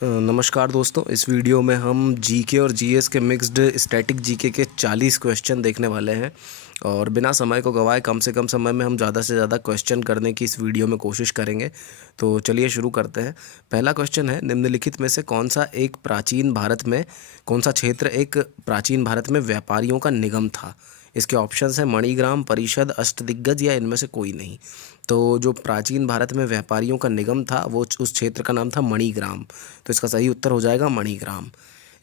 नमस्कार दोस्तों, इस वीडियो में हम जीके और जीएस के मिक्स्ड स्टैटिक जीके के 40 क्वेश्चन देखने वाले हैं। और बिना समय को गवाए कम से कम समय में हम ज़्यादा से ज़्यादा क्वेश्चन करने की इस वीडियो में कोशिश करेंगे। तो चलिए शुरू करते हैं। पहला क्वेश्चन है, निम्नलिखित में से कौन सा क्षेत्र एक प्राचीन भारत में व्यापारियों का निगम था। इसके ऑप्शंस हैं मणिग्राम, परिषद, अष्टदिग्गज या इनमें से कोई नहीं। तो जो प्राचीन भारत में व्यापारियों का निगम था वो उस क्षेत्र का नाम था मणिग्राम। तो इसका सही उत्तर हो जाएगा मणिग्राम।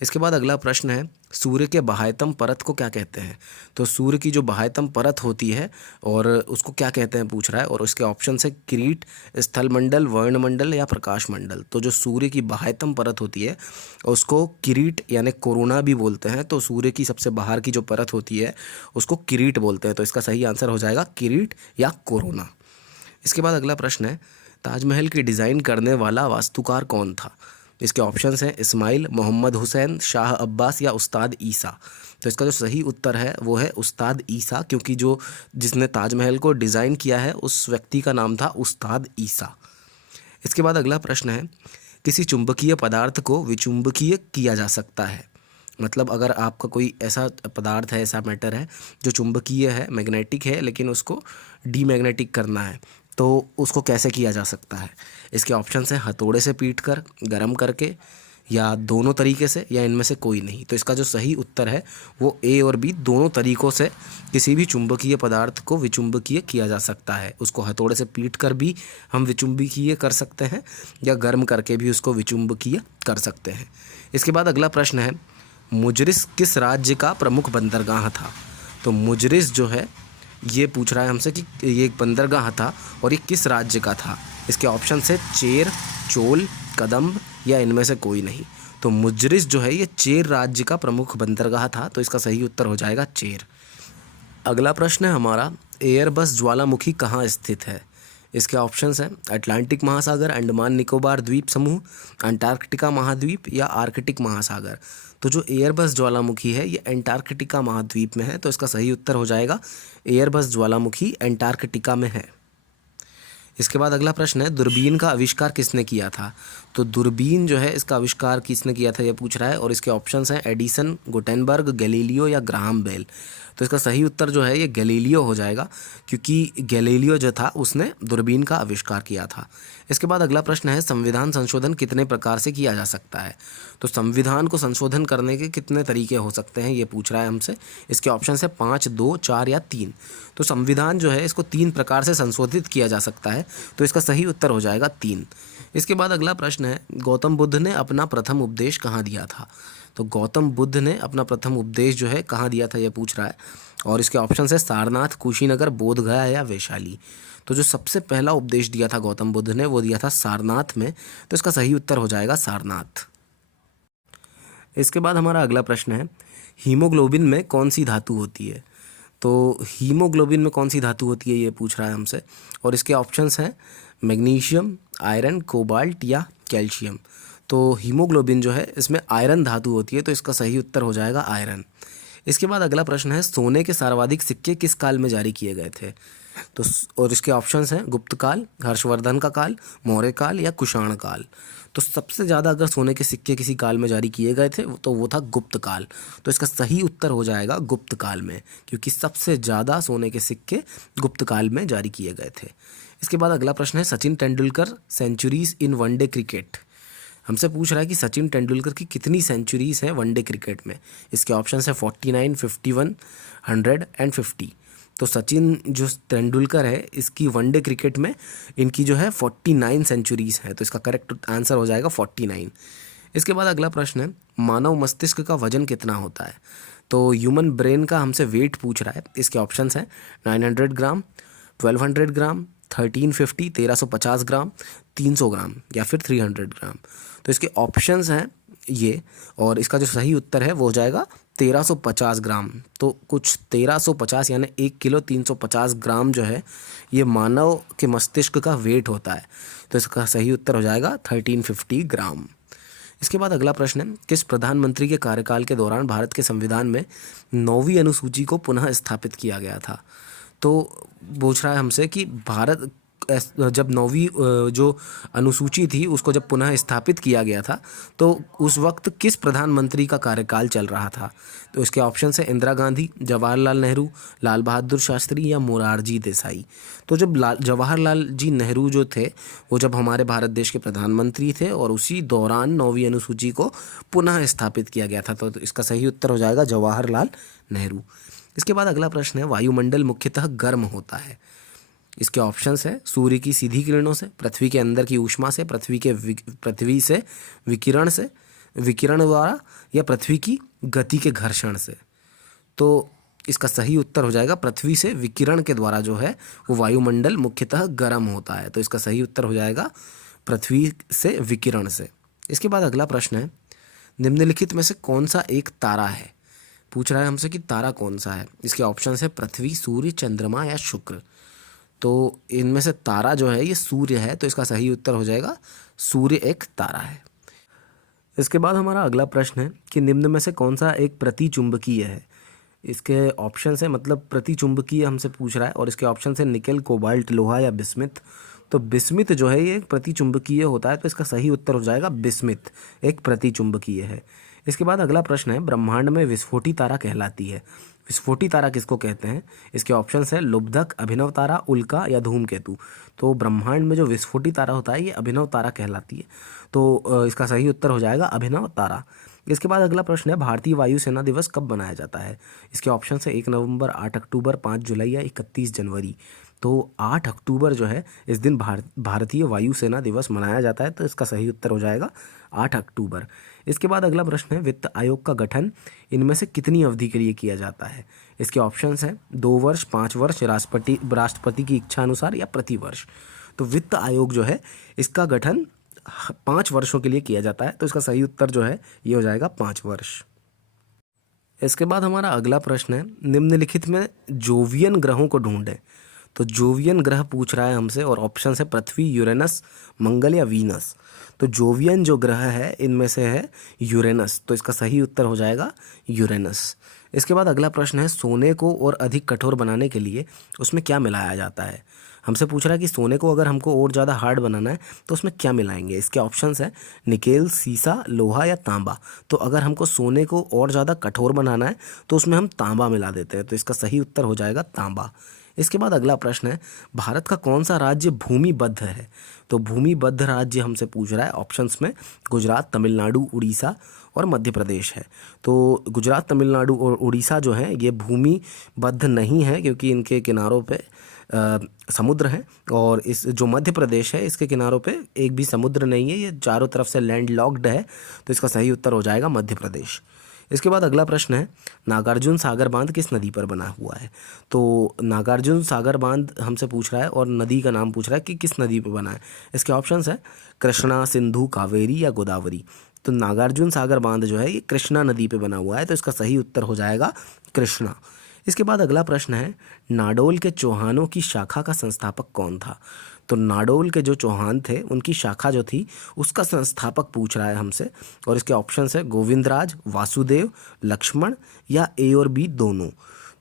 इसके बाद अगला प्रश्न है, सूर्य के बाह्यतम परत को क्या कहते हैं। तो सूर्य की जो बाह्यतम परत होती है और उसको क्या कहते हैं पूछ रहा है, और उसके ऑप्शन है किरीट, स्थलमंडल, वर्णमंडल या प्रकाश मंडल। तो जो सूर्य की बाह्यतम परत होती है उसको किरीट यानी कोरोना भी बोलते हैं। तो सूर्य की सबसे बाहर की जो परत होती है उसको किरीट बोलते हैं। तो इसका सही आंसर हो जाएगा किरीट या कोरोना। इसके बाद अगला प्रश्न है, ताजमहल की डिज़ाइन करने वाला वास्तुकार कौन था। इसके ऑप्शंस हैं इस्माइल, मोहम्मद हुसैन, शाह अब्बास या उस्ताद ईसा। तो इसका जो सही उत्तर है वो है उस्ताद ईसा, क्योंकि जिसने ताजमहल को डिज़ाइन किया है उस व्यक्ति का नाम था उस्ताद ईसा। इसके बाद अगला प्रश्न है, किसी चुंबकीय पदार्थ को विचुंबकीय किया जा सकता है। मतलब अगर आपका कोई ऐसा पदार्थ है, ऐसा मैटर है जो चुंबकीय है, मैग्नेटिक है, लेकिन उसको डीमैग्नेटिक करना है, तो उसको कैसे किया जा सकता है। इसके ऑप्शंस हैं हथौड़े से पीट कर, गर्म करके, या दोनों तरीके से, या इनमें से कोई नहीं। तो इसका जो सही उत्तर है वो ए और बी, दोनों तरीक़ों से किसी भी चुंबकीय पदार्थ को विचुंबकीय किया जा सकता है। उसको हथौड़े से पीट कर भी हम विचुंबकीय कर सकते हैं या गर्म करके भी उसको विचुंबकीय कर सकते हैं। इसके बाद अगला प्रश्न है, मुजरिस किस राज्य का प्रमुख बंदरगाह था। तो मुजरिस जो है ये पूछ रहा है हमसे कि ये एक बंदरगाह था और ये किस राज्य का था। इसके ऑप्शन है चेर, चोल, कदम्ब या इनमें से कोई नहीं। तो मुजरिस जो है ये चेर राज्य का प्रमुख बंदरगाह था। तो इसका सही उत्तर हो जाएगा चेर। अगला प्रश्न है हमारा, एयरबस ज्वालामुखी कहाँ स्थित है। इसके ऑप्शंस हैं अटलांटिक महासागर, अंडमान निकोबार द्वीप समूह, अंटार्कटिका महाद्वीप या आर्कटिक महासागर। तो जो एयरबस ज्वालामुखी है ये अंटार्कटिका महाद्वीप में है। तो इसका सही उत्तर हो जाएगा एयरबस ज्वालामुखी अंटार्कटिका में है। इसके बाद अगला प्रश्न है, दूरबीन का आविष्कार किसने किया था। तो दूरबीन जो है इसका आविष्कार किसने किया था ये पूछ रहा है, और इसके ऑप्शंस हैं एडिसन, गुटेनबर्ग, गैलीलियो या ग्राहम बेल। तो इसका सही उत्तर जो है ये गैलीलियो हो जाएगा, क्योंकि गैलीलियो जो था उसने दूरबीन का आविष्कार किया था। इसके बाद अगला प्रश्न है, संविधान संशोधन कितने प्रकार से किया जा सकता है। तो संविधान को संशोधन करने के कितने तरीके हो सकते हैं ये पूछ रहा है हमसे। इसके ऑप्शन है 5, 2, 4 या 3। तो संविधान जो है इसको 3 प्रकार से संशोधित किया जा सकता है। तो इसका सही उत्तर हो जाएगा 3। इसके बाद अगला प्रश्न है, गौतम बुद्ध ने अपना प्रथम उपदेश कहाँ दिया था। तो गौतम बुद्ध ने अपना प्रथम उपदेश जो है कहाँ दिया था ये पूछ रहा है, और इसके ऑप्शन है सारनाथ, कुशीनगर, बोधगया या वैशाली। तो जो सबसे पहला उपदेश दिया था गौतम बुद्ध ने वो दिया था सारनाथ में। तो इसका सही उत्तर हो जाएगा सारनाथ। इसके बाद हमारा अगला प्रश्न है, हीमोग्लोबिन में कौन सी धातु होती है। तो हीमोग्लोबिन में कौन सी धातु होती है ये पूछ रहा है हमसे, और इसके ऑप्शंस हैं मैग्नीशियम, आयरन, कोबाल्ट या कैल्शियम। तो हीमोग्लोबिन जो है इसमें आयरन धातु होती है। तो इसका सही उत्तर हो जाएगा आयरन। इसके बाद अगला प्रश्न है, सोने के सर्वाधिक सिक्के किस काल में जारी किए गए थे। तो और इसके ऑप्शंस हैं गुप्त काल, हर्षवर्धन का काल, मौर्य काल या कुषाण काल। तो सबसे ज़्यादा अगर सोने के सिक्के किसी काल में जारी किए गए थे तो वो था गुप्त काल। तो इसका सही उत्तर हो जाएगा गुप्त काल में, क्योंकि सबसे ज़्यादा सोने के सिक्के गुप्त काल में जारी किए गए थे। इसके बाद अगला प्रश्न है, Sachin Tendulkar centuries in one day cricket. हमसे पूछ रहा है कि सचिन तेंदुलकर की कितनी सेंचुरीज हैं वनडे क्रिकेट में। इसके ऑप्शन है 49, 51, 100 एंड 50। तो सचिन जो तेंदुलकर है इसकी वनडे क्रिकेट में इनकी जो है 49 सेंचुरीज हैं। तो इसका करेक्ट आंसर हो जाएगा 49। इसके बाद अगला प्रश्न है, मानव मस्तिष्क का वजन कितना होता है। तो ह्यूमन ब्रेन का हमसे वेट पूछ रहा है। इसके ऑप्शंस हैं 900 ग्राम, 1200 ग्राम, 1350, 1350 ग्राम, 300 ग्राम या फिर 300 ग्राम। तो इसके ऑप्शंस हैं ये, और इसका जो सही उत्तर है वो हो जाएगा 1350 ग्राम। तो कुछ 1350 यानी 1 किलो 350 ग्राम जो है ये मानव के मस्तिष्क का वेट होता है। तो इसका सही उत्तर हो जाएगा 1350 ग्राम। इसके बाद अगला प्रश्न है, किस प्रधानमंत्री के कार्यकाल के दौरान भारत के संविधान में 9वीं अनुसूची को पुनः स्थापित किया गया था। तो पूछ रहा है हमसे कि भारत जब 9वीं जो अनुसूची थी उसको जब पुनः स्थापित किया गया था, तो उस वक्त किस प्रधानमंत्री का कार्यकाल चल रहा था? तो इसके ऑप्शन है इंदिरा गांधी, जवाहरलाल नेहरू, लाल बहादुर शास्त्री या मोरारजी देसाई। तो जब जवाहरलाल जी नेहरू जो थे वो जब हमारे भारत देश के प्रधानमंत्री थे और उसी दौरान 9वीं अनुसूची को पुनः स्थापित किया गया था। तो इसका सही उत्तर हो जाएगा जवाहरलाल नेहरू। इसके बाद अगला प्रश्न है, वायुमंडल मुख्यतः गर्म होता है। इसके ऑप्शंस है सूर्य की सीधी किरणों से, पृथ्वी के अंदर की ऊष्मा से, पृथ्वी से विकिरण द्वारा, या पृथ्वी की गति के घर्षण से। तो इसका सही उत्तर हो जाएगा पृथ्वी से विकिरण के द्वारा जो है वो वायुमंडल मुख्यतः गर्म होता है। तो इसका सही उत्तर हो जाएगा पृथ्वी से विकिरण से। इसके बाद अगला प्रश्न है, निम्नलिखित में से कौन सा एक तारा है? पूछ रहा है हमसे कि तारा कौन सा है। इसके ऑप्शन है पृथ्वी, सूर्य, चंद्रमा या शुक्र। तो इनमें से तारा जो है ये सूर्य है। तो इसका सही उत्तर हो जाएगा सूर्य एक तारा है। इसके बाद हमारा अगला प्रश्न है कि निम्न में से कौन सा एक प्रतिचुंबकीय है? इसके ऑप्शन है, मतलब प्रतिचुंबकीय हमसे पूछ रहा है, और इसके ऑप्शन है निकेल, कोबाल्ट, लोहा या बिस्मिथ। तो बिस्मिथ जो है ये एक प्रतिचुंबकीय होता है। तो इसका सही उत्तर हो जाएगा बिस्मिथ एक प्रतिचुंबकीय है। इसके बाद अगला प्रश्न है, ब्रह्मांड में विस्फोटी तारा कहलाती है। विस्फोटी तारा किसको कहते हैं? इसके ऑप्शंस है लुब्धक, अभिनव तारा, उल्का या धूमकेतु। तो ब्रह्मांड में जो विस्फोटी तारा होता है ये अभिनव तारा कहलाती है। तो इसका सही उत्तर हो जाएगा अभिनव तारा। इसके बाद अगला प्रश्न है, भारतीय वायुसेना दिवस कब मनाया जाता है? इसके ऑप्शन है 1 नवंबर, 8 अक्टूबर, 5 जुलाई या 31 जनवरी। तो 8 अक्टूबर जो है इस दिन भारतीय वायुसेना दिवस मनाया जाता है। तो इसका सही उत्तर हो जाएगा 8 अक्टूबर। इसके बाद अगला प्रश्न है, वित्त आयोग का गठन इनमें से कितनी अवधि के लिए किया जाता है? इसके ऑप्शंस हैं 2 वर्ष, 5 वर्ष, राष्ट्रपति की इच्छा अनुसार या प्रति वर्ष। तो वित्त आयोग जो है इसका गठन 5 वर्षों के लिए किया जाता है। तो इसका सही उत्तर जो है ये हो जाएगा 5 वर्ष। इसके बाद हमारा अगला प्रश्न है, निम्नलिखित में जोवियन ग्रहों को ढूंढें। तो जोवियन ग्रह पूछ रहा है हमसे, और ऑप्शन है पृथ्वी, यूरेनस, मंगल या वीनस। तो जोवियन जो ग्रह है इनमें से है यूरेनस। तो इसका सही उत्तर हो जाएगा यूरेनस। इसके बाद अगला प्रश्न है, सोने को और अधिक कठोर बनाने के लिए उसमें क्या मिलाया जाता है? हमसे पूछ रहा है कि सोने को अगर हमको और ज़्यादा हार्ड बनाना है तो उसमें क्या मिलाएंगे। इसके ऑप्शंस है निकेल, सीसा, लोहा या तांबा। तो अगर हमको सोने को और ज़्यादा कठोर बनाना है तो उसमें हम तांबा मिला देते हैं। तो इसका सही उत्तर हो जाएगा तांबा। इसके बाद अगला प्रश्न है, भारत का कौन सा राज्य भूमिबद्ध है? तो भूमिबद्ध राज्य हमसे पूछ रहा है। ऑप्शंस में गुजरात, तमिलनाडु, उड़ीसा और मध्य प्रदेश है। तो गुजरात, तमिलनाडु और उड़ीसा जो है ये भूमिबद्ध नहीं है, क्योंकि इनके किनारों पे समुद्र है। और इस जो मध्य प्रदेश है इसके किनारों पे एक भी समुद्र नहीं है, ये चारों तरफ से लैंड लॉक्ड है। तो इसका सही उत्तर हो जाएगा मध्य प्रदेश। इसके बाद अगला प्रश्न है, नागार्जुन सागर बांध किस नदी पर बना हुआ है? तो नागार्जुन सागर बांध हमसे पूछ रहा है और नदी का नाम पूछ रहा है कि किस नदी पर बना है। इसके ऑप्शंस है कृष्णा, सिंधु, कावेरी या गोदावरी। तो नागार्जुन सागर बांध जो है ये कृष्णा नदी पे बना हुआ है। तो इसका सही उत्तर हो जाएगा कृष्णा। इसके बाद अगला प्रश्न है, नाडोल के चौहानों की शाखा का संस्थापक कौन था? तो नाडोल के जो चौहान थे उनकी शाखा जो थी उसका संस्थापक पूछ रहा है हमसे, और इसके ऑप्शंस है गोविंदराज, वासुदेव, लक्ष्मण या ए और बी दोनों।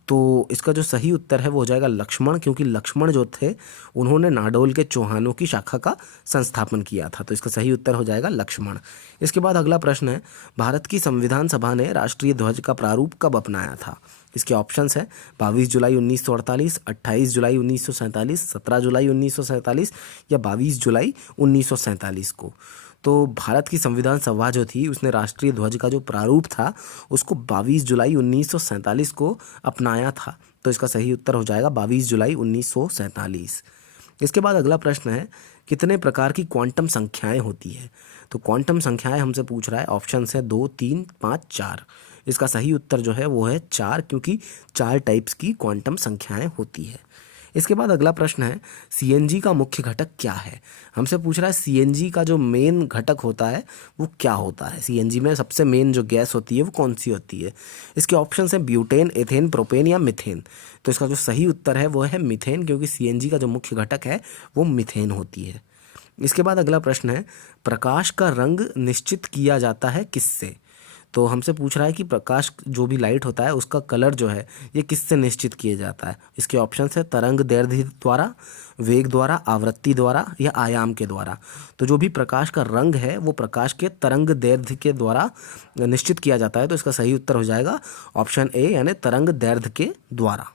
तो इसका जो सही उत्तर है वो हो जाएगा लक्ष्मण, क्योंकि लक्ष्मण जो थे उन्होंने नाडोल के चौहानों की शाखा का संस्थापन किया था। तो इसका सही उत्तर हो जाएगा लक्ष्मण। इसके बाद अगला प्रश्न है, भारत की संविधान सभा ने राष्ट्रीय ध्वज का प्रारूप कब अपनाया था? इसके ऑप्शंस है 22 जुलाई 1948, 28 जुलाई 1947, 17 जुलाई 1947 या 22 जुलाई 1947 को। तो भारत की संविधान सभा जो थी उसने राष्ट्रीय ध्वज का जो प्रारूप था उसको 22 जुलाई 1947 को अपनाया था। तो इसका सही उत्तर हो जाएगा 22 जुलाई 1947। इसके बाद अगला प्रश्न है, कितने प्रकार की क्वांटम संख्याएं होती है? तो क्वांटम संख्याएं हमसे पूछ रहा है। ऑप्शन है 2, 3, 5, 4। इसका सही उत्तर जो है वो है 4, क्योंकि 4 टाइप्स की क्वांटम संख्याएं होती है। इसके बाद अगला प्रश्न है, सीएनजी का मुख्य घटक क्या है? हमसे पूछ रहा है सीएनजी का जो मेन घटक होता है वो क्या होता है। सीएनजी में सबसे मेन जो गैस होती है वो कौन सी होती है? इसके ऑप्शन है ब्यूटेन, एथेन, प्रोपेन या मिथेन। तो इसका जो सही उत्तर है वो है मिथेन, क्योंकि सीएनजी का जो मुख्य घटक है वो मिथेन होती है। इसके बाद अगला प्रश्न है, प्रकाश का रंग निश्चित किया जाता है किससे? तो हमसे पूछ रहा है कि प्रकाश जो भी लाइट होता है उसका कलर जो है ये किससे निश्चित किया जाता है। इसके ऑप्शन है तरंग दैर्ध्य द्वारा, वेग द्वारा, आवृत्ति द्वारा या आयाम के द्वारा। तो जो भी प्रकाश का रंग है वो प्रकाश के तरंग दैर्ध्य के द्वारा निश्चित किया जाता है। तो इसका सही उत्तर हो जाएगा ऑप्शन ए यानी तरंग दैर्ध्य के द्वारा।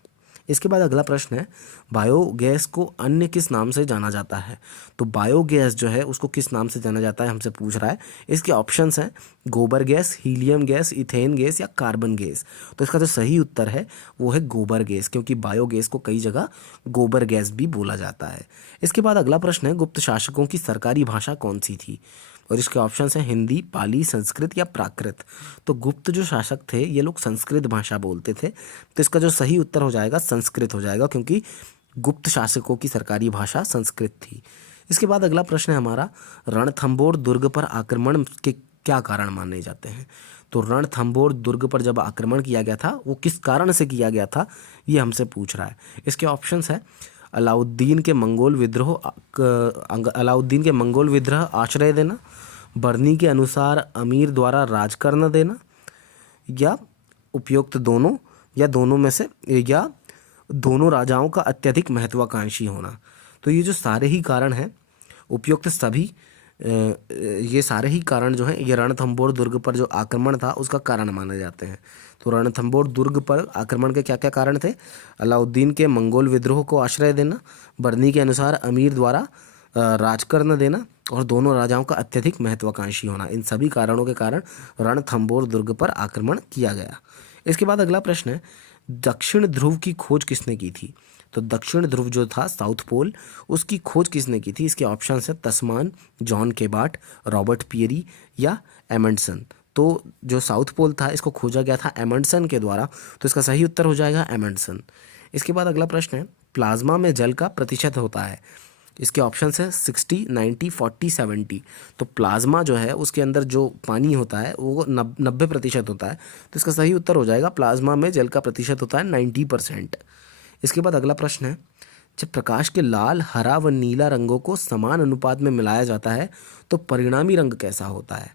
इसके बाद अगला प्रश्न है बायोगैस को अन्य किस नाम से जाना जाता है। तो बायोगैस जो है उसको किस नाम से जाना जाता है हमसे पूछ रहा है। इसके ऑप्शंस हैं गोबर gas, helium gas, ethane gas या कार्बन गैस। तो इसका जो सही उत्तर है वो है गोबर गैस, क्योंकि बायोगैस को कई जगह गोबर गैस भी बोला जाता है। इसके बाद अगला प्रश्न है गुप्त शासकों की सरकारी भाषा कौन सी थी। और इसके ऑप्शंस हैं हिंदी, पाली, संस्कृत या प्राकृत। तो गुप्त जो शासक थे ये लोग संस्कृत भाषा बोलते थे। तो इसका जो सही उत्तर हो जाएगा संस्कृत हो जाएगा, क्योंकि गुप्त शासकों की सरकारी भाषा संस्कृत थी। इसके बाद अगला प्रश्न है हमारा रणथंभौर दुर्ग पर आक्रमण के क्या कारण माने जाते हैं। तो रणथंभौर दुर्ग पर जब आक्रमण किया गया था वो किस कारण से किया गया था ये हमसे पूछ रहा है। इसके ऑप्शंस है अलाउद्दीन के मंगोल विद्रोह आश्रय देना, बर्नी के अनुसार अमीर द्वारा राज करना देना, या उपयुक्त दोनों, या दोनों में से, या दोनों राजाओं का अत्यधिक महत्वाकांक्षी होना। तो ये जो सारे ही कारण हैं उपयुक्त सभी ये सारे ही कारण जो हैं ये रणथंभौर दुर्ग पर जो आक्रमण था उसका कारण माने जाते हैं। तो रणथंभौर दुर्ग पर आक्रमण के क्या क्या कारण थे। अलाउद्दीन के मंगोल विद्रोह को आश्रय देना, बर्नी के अनुसार अमीर द्वारा राज करना देना, और दोनों राजाओं का अत्यधिक महत्वाकांक्षी होना। इन सभी कारणों के कारण रणथंभौर दुर्ग पर आक्रमण किया गया। इसके बाद अगला प्रश्न है दक्षिण ध्रुव की खोज किसने की थी। तो दक्षिण ध्रुव जो था साउथ पोल उसकी खोज किसने की थी। इसके ऑप्शन है तस्मान, जॉन केबार्ट, रॉबर्ट पियरी या एमंडसन। तो जो साउथ पोल था इसको खोजा गया था एमंडसन के द्वारा। तो इसका सही उत्तर हो जाएगा एमंडसन। इसके बाद अगला प्रश्न है प्लाज्मा में जल का प्रतिशत होता है। इसके ऑप्शन है 60, 90, 40, 70। तो प्लाज्मा जो है उसके अंदर जो पानी होता है वो 90% होता है। तो इसका सही उत्तर हो जाएगा प्लाज्मा में जल का प्रतिशत होता है 90%। इसके बाद अगला प्रश्न है जब प्रकाश के लाल, हरा व नीला रंगों को समान अनुपात में मिलाया जाता है तो परिणामी रंग कैसा होता है।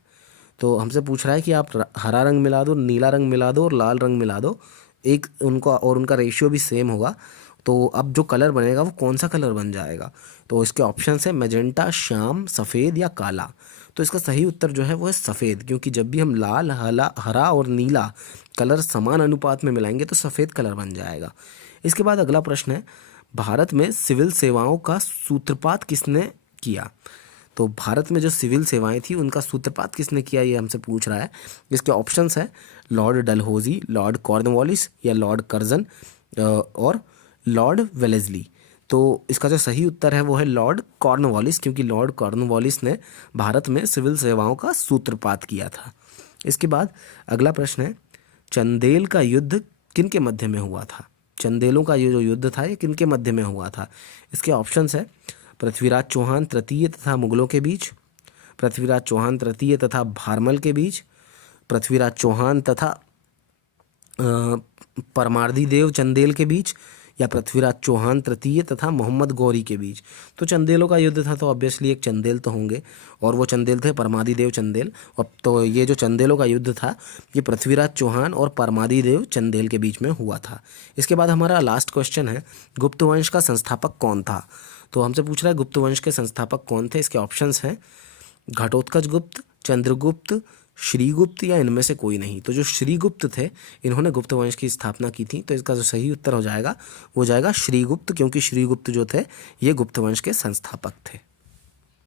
तो हमसे पूछ रहा है कि आप हरा रंग मिला दो, नीला रंग मिला दो और लाल रंग मिला दो, एक उनका रेशियो भी सेम होगा, तो अब जो कलर बनेगा वो कौन सा कलर बन जाएगा। तो इसके ऑप्शन है मैजेंटा, श्याम, सफ़ेद या काला। तो इसका सही उत्तर जो है वो है सफ़ेद, क्योंकि जब भी हम लाल, हरा और नीला कलर समान अनुपात में मिलाएंगे तो सफ़ेद कलर बन जाएगा। इसके बाद अगला प्रश्न है भारत में सिविल सेवाओं का सूत्रपात किसने किया। तो भारत में जो सिविल सेवाएं थी उनका सूत्रपात किसने किया ये हमसे पूछ रहा है। इसके ऑप्शंस है लॉर्ड डलहौजी, लॉर्ड कॉर्नवालिस या लॉर्ड कर्जन और लॉर्ड वेलेस्ली। तो इसका जो सही उत्तर है वो है लॉर्ड कॉर्नवालिस, क्योंकि लॉर्ड कॉर्नवालिस ने भारत में सिविल सेवाओं का सूत्रपात किया था। इसके बाद अगला प्रश्न है चंदेल का युद्ध किन के मध्य में हुआ था। चंदेलों का ये जो युद्ध था ये किन के मध्य में हुआ था। इसके ऑप्शंस है पृथ्वीराज चौहान तृतीय तथा मुगलों के बीच, पृथ्वीराज चौहान तृतीय तथा भारमल के बीच, पृथ्वीराज चौहान तथा परमार्दी देव चंदेल के बीच, या पृथ्वीराज चौहान तृतीय तथा मोहम्मद गौरी के बीच। तो चंदेलों का युद्ध था तो ऑब्वियसली एक चंदेल तो होंगे, और वो चंदेल थे परमादी देव चंदेल। और तो ये जो चंदेलों का युद्ध था ये पृथ्वीराज चौहान और परमादी देव चंदेल के बीच में हुआ था। इसके बाद हमारा लास्ट क्वेश्चन है गुप्त वंश का संस्थापक कौन था। तो हमसे पूछ रहा है गुप्त वंश के संस्थापक कौन थे। इसके ऑप्शंस हैं घटोत्कच गुप्त, चंद्रगुप्त, श्रीगुप्त या इनमें से कोई नहीं। तो जो श्रीगुप्त थे इन्होंने गुप्त वंश की स्थापना की थी। तो इसका जो सही उत्तर हो जाएगा वो जाएगा श्रीगुप्त, क्योंकि श्रीगुप्त जो थे ये गुप्त वंश के संस्थापक थे।